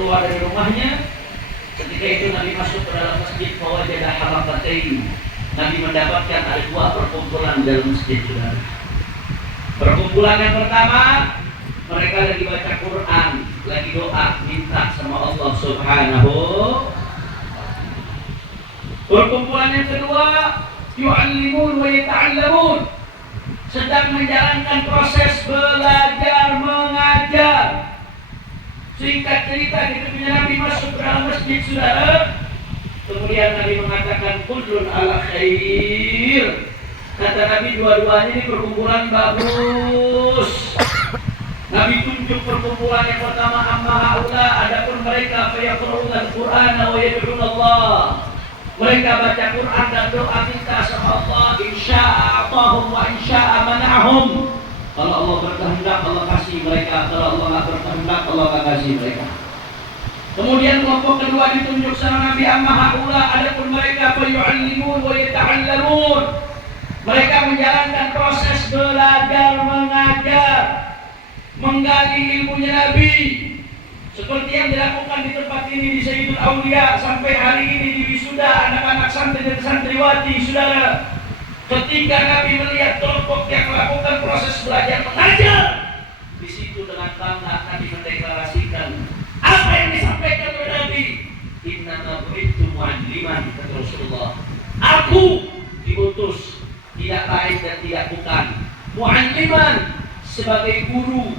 keluar dari rumahnya. Ketika itu Nabi masuk ke dalam masjid, fawajadah halaqatain. Nabi mendapatkan ada dua perkumpulan dalam masjid, saudara. Perkumpulan yang pertama, mereka lagi baca Quran, lagi doa, minta sama Allah Subhanahu. Perkumpulan yang kedua, yu'allimun wa yata'allamun, sedang menjalankan proses belajar mengajar. Singkat cerita, ketika Nabi masuk ke dalam masjid, saudara, kemudian Nabi mengatakan kullun ala khair. Kata Nabi, dua-duanya ini perkumpulan bagus. Nabi tunjuk perkumpulan yang pertama, amma haula, adapun mereka fayaqra'una al-Qur'ana wa yad'una Allah. Mereka baca Quran dan doa minta sama Allah, insya'atahum wa insya'a mana'ahum. Kalau Allah berkehendak, Allah kasih mereka. Kalau Allah tidak berkehendak, Allah tidak kasih mereka. Kemudian kelompok kedua ditunjuk sama Nabi, amma haula, adapun mereka fayu'allimun wa yata'allamun. Mereka menjalankan proses belajar mengajar, menggali ilmunya Nabi, seperti yang dilakukan di tempat ini di Sayyidul Aulia sampai hari ini di wisuda anak-anak santri dan santriwati, saudara. Ketika Nabi melihat kelompok yang melakukan proses belajar mengajar, di situ dengan bangga Nabi mendeklarasikan apa yang disampaikan oleh Nabi. Innama bu'ithtu mu'alliman, kata Rasulullah. Aku diutus tidak lain dan tidak bukan mu'alliman, sebagai guru,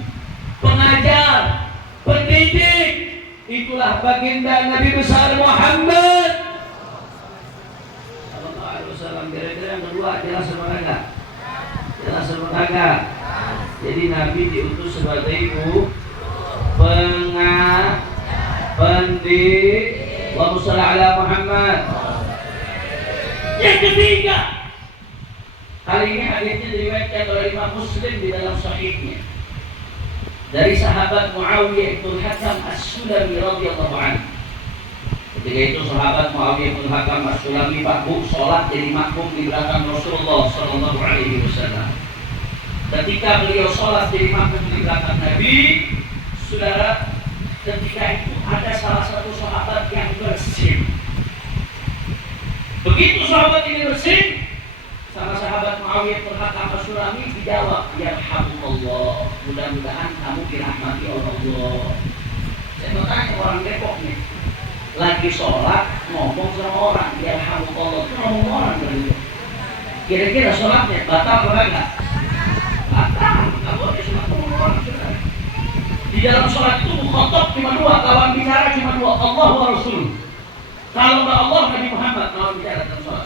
pengajar, pendidik. Itulah baginda Nabi besar Muhammad. Kira-kira yang kedua jelas apa enggak? Jelas apa enggak? Jadi Nabi diutus sebagai guru, pendidik. Allahumma shalli ala Muhammad. Yang ketiga, kali ini hadisnya diriwayatkan oleh Imam Muslim di dalam sahihnya dari sahabat Muawiyah bin Hakam As-Sulami radhiyallahu anhu. Ketika itu sahabat Muawiyah bin Hakam As-Sulami makmum sholat jadi makmum di belakang Rasulullah sallallahu alaihi wasallam. Ketika beliau sholat jadi makmum di belakang Nabi, saudara, ketika itu ada salah satu sahabat yang bersin. Begitu sahabat ini bersin, sama sahabat Muawiyah bin Hakam As-Sulami dijawab, yarhamukallah, mudah-mudahan kamu dirahmati oleh Allah. Saya mau tanya orang Depok nih, lagi sholat ngomong sama orang, yarhamukallah, itu ngomong orang begitu. Kira-kira sholatnya batal apa enggak? Batal, nggak boleh sholat ngomong orang. Di dalam sholat itu mukhatab cuma dua, lawan bicara cuma dua, Allah wa Rasul. Kalau nggak Allah, Nabi Muhammad lawan bicara dalam sholat.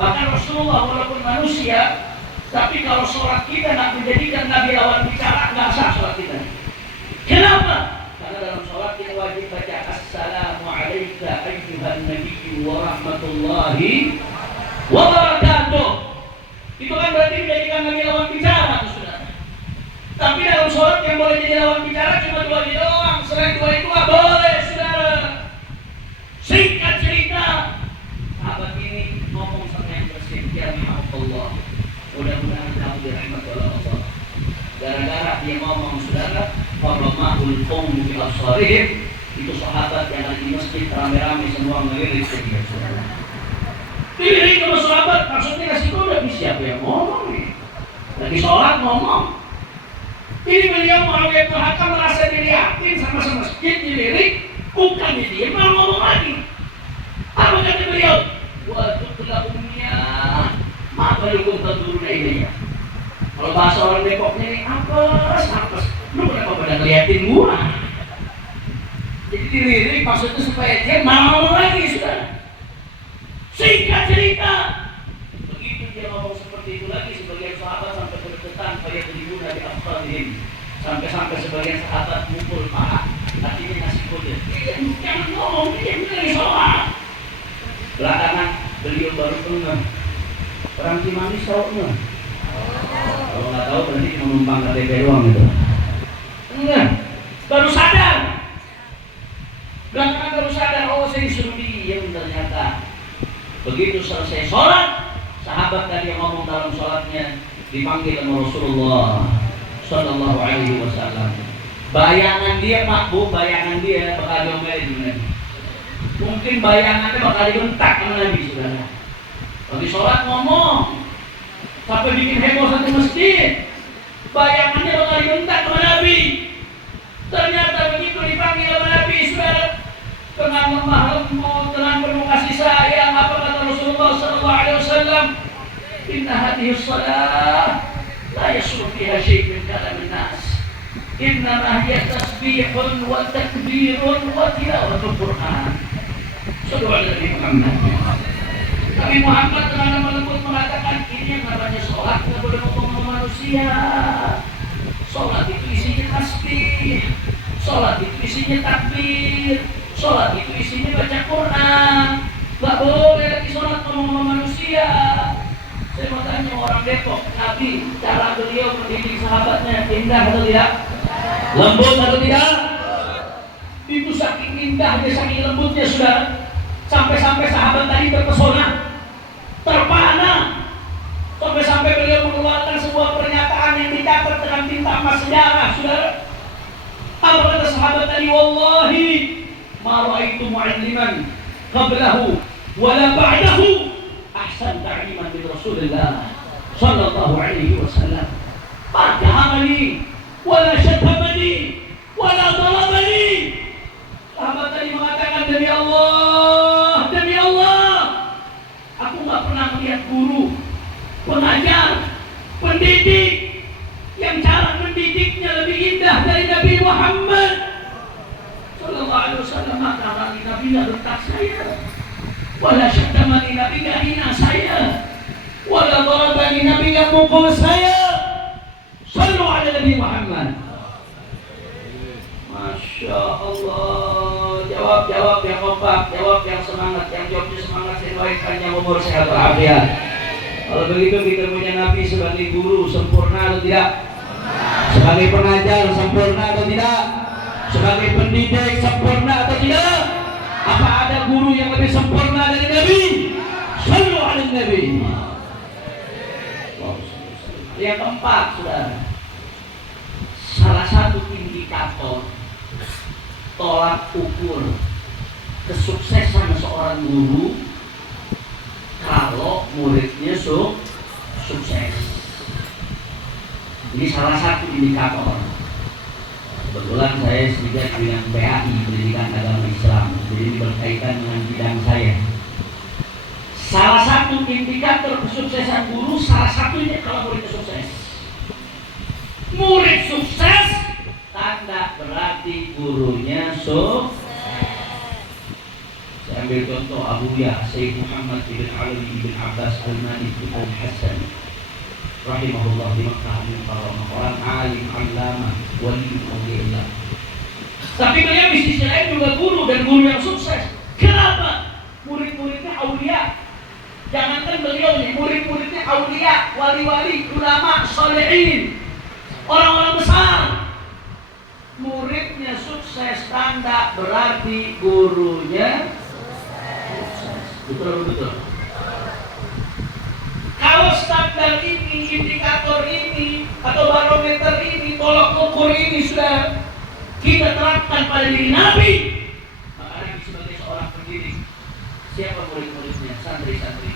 Bahkan Rasulullah walaupun manusia, tapi kalau sholat kita nak menjadikan Nabi lawan bicara, nggak sah sholat kita. Kenapa? Karena dalam sholat kita wajib baca Assalamualaikum ayyuhan nabiyyu wa rahmatullahi wa barakatuh. Itu kan berarti menjadikan Nabi lawan bicara, saudara. Tapi dalam sholat yang boleh jadi lawan bicara cuma dua doang. Selain dua itu nggak boleh, saudara. Singkat cerita, sahabat ini ngomong sama yang bersin, yarhamukallah, mudah-mudahan kamu dirahmati oleh Allah. Gara-gara dia ngomong, saudara, Faramahul qawmu bi absarihim, itu sahabat yang lagi di masjid rame-rame semua ngelirik ke dia, saudara. Dilirik sama sahabat, maksudnya kasih kode, siapa yang ngomong nih? Lagi sholat ngomong. Ini beliau Muawiyah bin Hakam merasa dilihatin sama masjid, dilirik, bukan dia malah ngomong lagi. Apa kata beliau? Wa tuqla umnya ma balukum taduruna ilayya. Kalau bahasa orang Depoknya ini apes. Lu kenapa pada ngeliatin gua? Jadi dilirik maksudnya supaya dia mau lagi, sudah. Singkat cerita, begitu dia ngomong seperti itu lagi, sebagian sahabat sampai berdekatan, kayak beribuna di afkhalihim, sampai sebagian sahabat mukul paha, artinya ngasih kode. Jangan ngomong, dia lagi sholat. Belakangan beliau baru dengar orang Cimahi tahunya. Kalau nggak tahu berarti cuma numpang KTP doang gitu. Enggak, baru sadar. Belakangan baru sadar, oh saya disuruh diem ternyata. Begitu selesai sholat, sahabat tadi yang ngomong dalam sholatnya dipanggil sama Rasulullah Sallallahu Alaihi Wasallam. Bayangan dia Pak Bu, bayangan dia bakal diomelin dengan Nabi. Mungkin bayangannya bakal dibentak sama Nabi, saudara. Lagi sholat ngomong, sampai bikin heboh satu masjid. Bayangannya bakal dibentak sama Nabi. Ternyata begitu dipanggil sama Nabi, saudara, dengan lemah lembut, dengan penuh kasih sayang, apa kata Rasulullah SAW? Inna hadhihi shalah la yasluh fiha syai' min kalamin nas. Innama hiya tasbihun wa takbirun wa tilawatul Qur'an. Sallu ala Nabi Muhammad. Nabi Muhammad dengan lemah lembut mengatakan, ini yang namanya sholat, tidak boleh ngomong sama manusia. Sholat itu isinya tasbih, sholat itu isinya takbir, sholat itu isinya baca Quran. Gak boleh lagi sholat ngomong sama manusia. Saya mau tanya orang Depok, Nabi, cara beliau mendidik sahabatnya indah atau tidak? Lembut atau tidak? Itu saking indahnya, saking lembutnya, saudara, sampai-sampai sahabat tadi terpesona, terpana, sampai-sampai beliau mengeluarkan sebuah pernyataan yang dicatat dengan tinta emas sejarah, saudara. Apa kata sahabat tadi? Wallahi ma ra'aitu mu'alliman qablahu wala ba'dahu ahsan ta'liman min Rasulillah sallallahu alaihi wasallam. Ma jahamani wala syatamani wala darabani. Sahabat tadi mengatakan, demi Allah, aku gak pernah melihat guru, pengajar, pendidik yang cara mendidiknya lebih indah dari Nabi Muhammad sallallahu alaihi wasallam. Maka Nabi gak bentak saya, wala syatamani, Nabi gak hina saya, wala darabani, Nabi gak mukul saya. Sallu ala Nabi Muhammad. Masya Allah. Jawab yang kompak, jawab yang semangat, yang jawabnya semangat. Saya doakan panjang umur, sehat walafiat. Kalau begitu kita punya Nabi sebagai guru, sempurna atau tidak? Sebagai pengajar, sempurna atau tidak? Sebagai pendidik, sempurna atau tidak? Apa ada guru yang lebih sempurna dari Nabi? Sallu ala Nabi. Yang keempat, saudara, salah satu indikator tolak ukur kesuksesan seorang guru kalau muridnya sukses. Ini salah satu indikator. Kebetulan saya sedikit dengan PAI, Pendidikan Agama Islam, jadi berkaitan dengan bidang saya. Salah satu indikator kesuksesan guru, salah satunya kalau murid sukses. Murid sukses, tanda berarti gurunya sukses. Saya ambil contoh Abu Ya Sayyid Muhammad bin Ali bin Abbas Al-Mani bin Al-Hasan rahimahullah di Makkah Al-Mukarramah, orang alim, allamah, wali Allah. Tapi beliau di sisi lain juga guru, dan guru yang sukses. Kenapa? Murid-muridnya aulia. Jangankan beliau nih, murid-muridnya aulia, wali-wali, ulama, solehin, orang-orang besar. Muridnya sukses, tanda berarti gurunya sukses. Betul. Kalau standar ini, indikator ini, atau barometer ini, tolak ukur ini sudah kita terapkan pada diri Nabi, maka Nabi sebagai seorang pendidik, siapa murid-muridnya? Santri-santri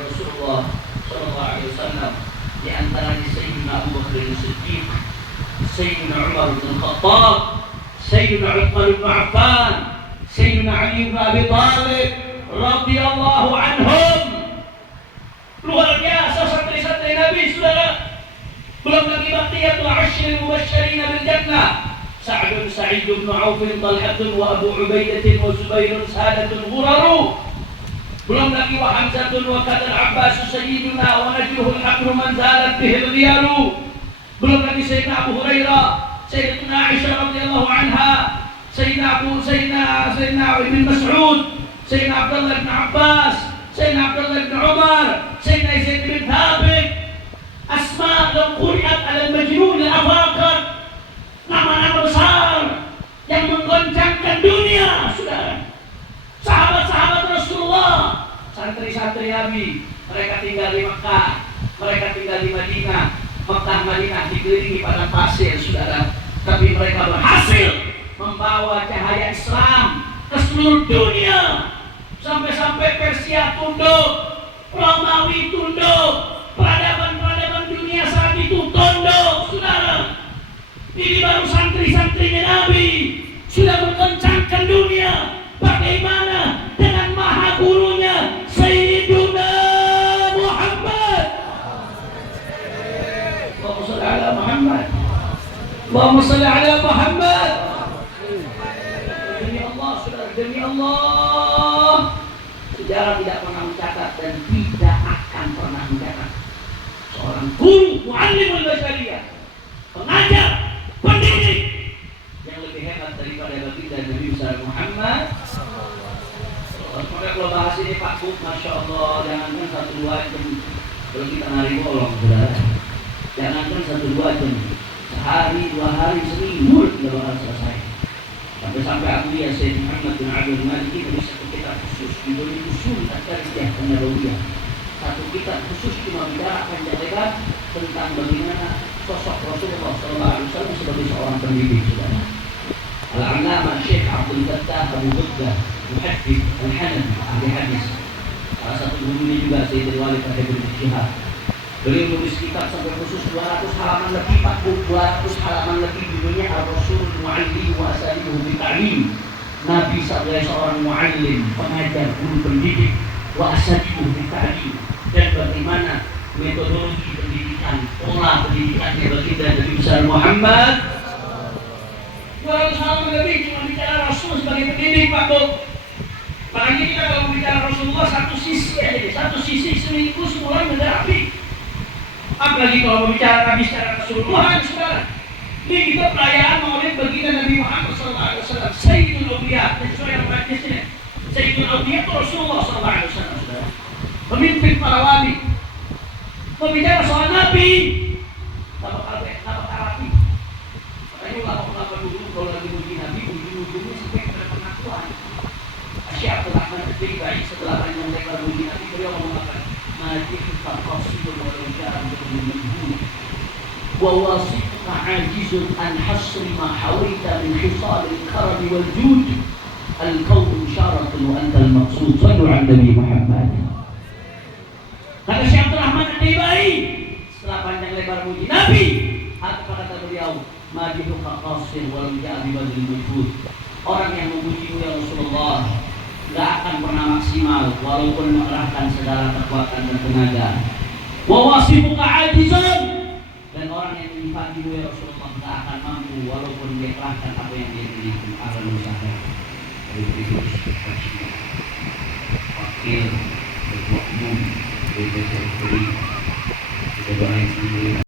Rasulullah sallallahu alaihi wasallam, di antaranya Sayyidina Abu Bakar As-Siddiq, Sayyidina Umar bin Khattab, Sayyidina Uthman bin Affan, Sayyidina Ali bin Abi Thalib radhiyallahu anhum. Luar biasa santri-santri Nabi, saudara. Belum lagi baqiyatul asyril mubasysyirin bil jannah, Sa'd, Sa'id bin Auf, Talhah wa Abu Ubaidah wa Zubair, sadatun ghuraru. Belum lagi wa Hamzatun wa Qadar Abbas sayyiduna wa najruhul akru man zalat bihil riyalu. Belum lagi Sayyidina Abu Hurairah, Sayyidatuna Aisyah radhiyallahu anha, Sayyidina Ibn Mas'ud, Sayyidina Abdullah bin Abbas, Sayyidina Abdullah bin Umar, Sayyidina Zaid bin Thabit. Asma' law quri'at 'ala al-majnun al-afaqat. Nama-nama besar yang menggoncangkan dunia, saudara. Sahabat-sahabat Rasulullah, santri-santri Nabi, mereka tinggal di Mekah, mereka tinggal di Madinah. Mekah Madinah dikelilingi padang pasir, saudara. Tetapi mereka berhasil membawa cahaya Islam ke seluruh dunia. Sampai-sampai Persia tunduk, Romawi tunduk, peradaban-peradaban dunia saat itu tunduk, saudara. Ini baru santri-santrinya Nabi sudah berkencangkan dunia. Bagaimana dengan maha gurunya Sayyiduna Muhammad? Allahumma shalli ala Muhammad. Allahumma shalli ala Muhammad. Demi Allah, saudara, demi Allah, sejarah tidak pernah mencatat dan tidak akan pernah mencatat seorang guru muallimul basyariyah, pengajar, pendidik yang lebih hebat daripada baginda Nabi besar Muhammad. Semoga kalau bahas ini Pak Bu, Masya Allah, jangankan 1-2 jam kalau kita nari bolong, saudara. Jangankan 1-2 jam, sehari, 2 hari, seminggu tidak bakal selesai. Sampai-sampai aku lihat Sayyid Muhammad bin Abdul Malik ini bisa kitab khusus judulnya Usul At-Tarbiyah An-Nabawiyah. Satu kitab khusus cuma bicara panjang lebar tentang bagaimana sosok Rasulullah SAW sebagai seorang pendidik, saudara. Al-Allamah Syekh Abdul Fattah Abu Ghuddah Muhaddits Al-Hanafi, ahli hadis. Salah satu gurunya juga Sayyidul Walid Rahibul Ijtihad. Beliau menulis kitab sampai khusus 200 halaman lebih, 200 halaman lebih, judulnya Ar-Rasul Mu'allim wa Asalibuhu Bitta'lim. Nabi sebagai seorang mu'allim, pengajar, guru pendidik, wa asalibuhu bitta'lim, dan bagaimana metodologi pendidikan, pola pendidikannya baginda Nabi besar Muhammad. 200 halaman lebih cuma bicara Rasul sebagai pendidik, Pak Bu. Apalagi kita kalau bicara Rasulullah satu sisi aja, satu sisi seminggu sebulan sudah habis. Apalagi kalau berbicara Nabi secara keseluruhan, saudara. Ini kita perayaan maulid baginda Nabi Muhammad SAW, Sayyidul Awliya. Sesuai yang hadis ini, Sayyidul Awliya itu Rasulullah SAW, saudara. Pemimpin para wali. Berbicara soal Nabi, tak rapi. Makanya ulama dulu kalau lagi muji Nabi, ujung-ujungnya sampai kepada pengakuan. Syekh Abdul Rahman Al-Baibai setelah panjang lebar muji Nabi, beliau mengatakan, "Madihka qasidun wa rijal min wa wasifka ajizun an hasri ma hawita min hisal al-karam wal jud al-kawn syaratun wa anta al-maqsud." Sallu ala Nabi Muhammad. Kata Syekh Abdul Rahman Al-Baibai setelah panjang lebar muji Nabi, apa kata beliau? "Madihka qasid wa rijal bi badil majhud." Orang yang memujimu ya Rasulullah tidak akan pernah maksimal walaupun mengerahkan segala kekuatan dan tenaga. Wa wasifuka ajizun, dan orang yang menyifatimu ya Rasulullah tidak akan mampu walaupun dia kerahkan apa yang dia miliki. Akan usaha wakil ketua umum DPR RI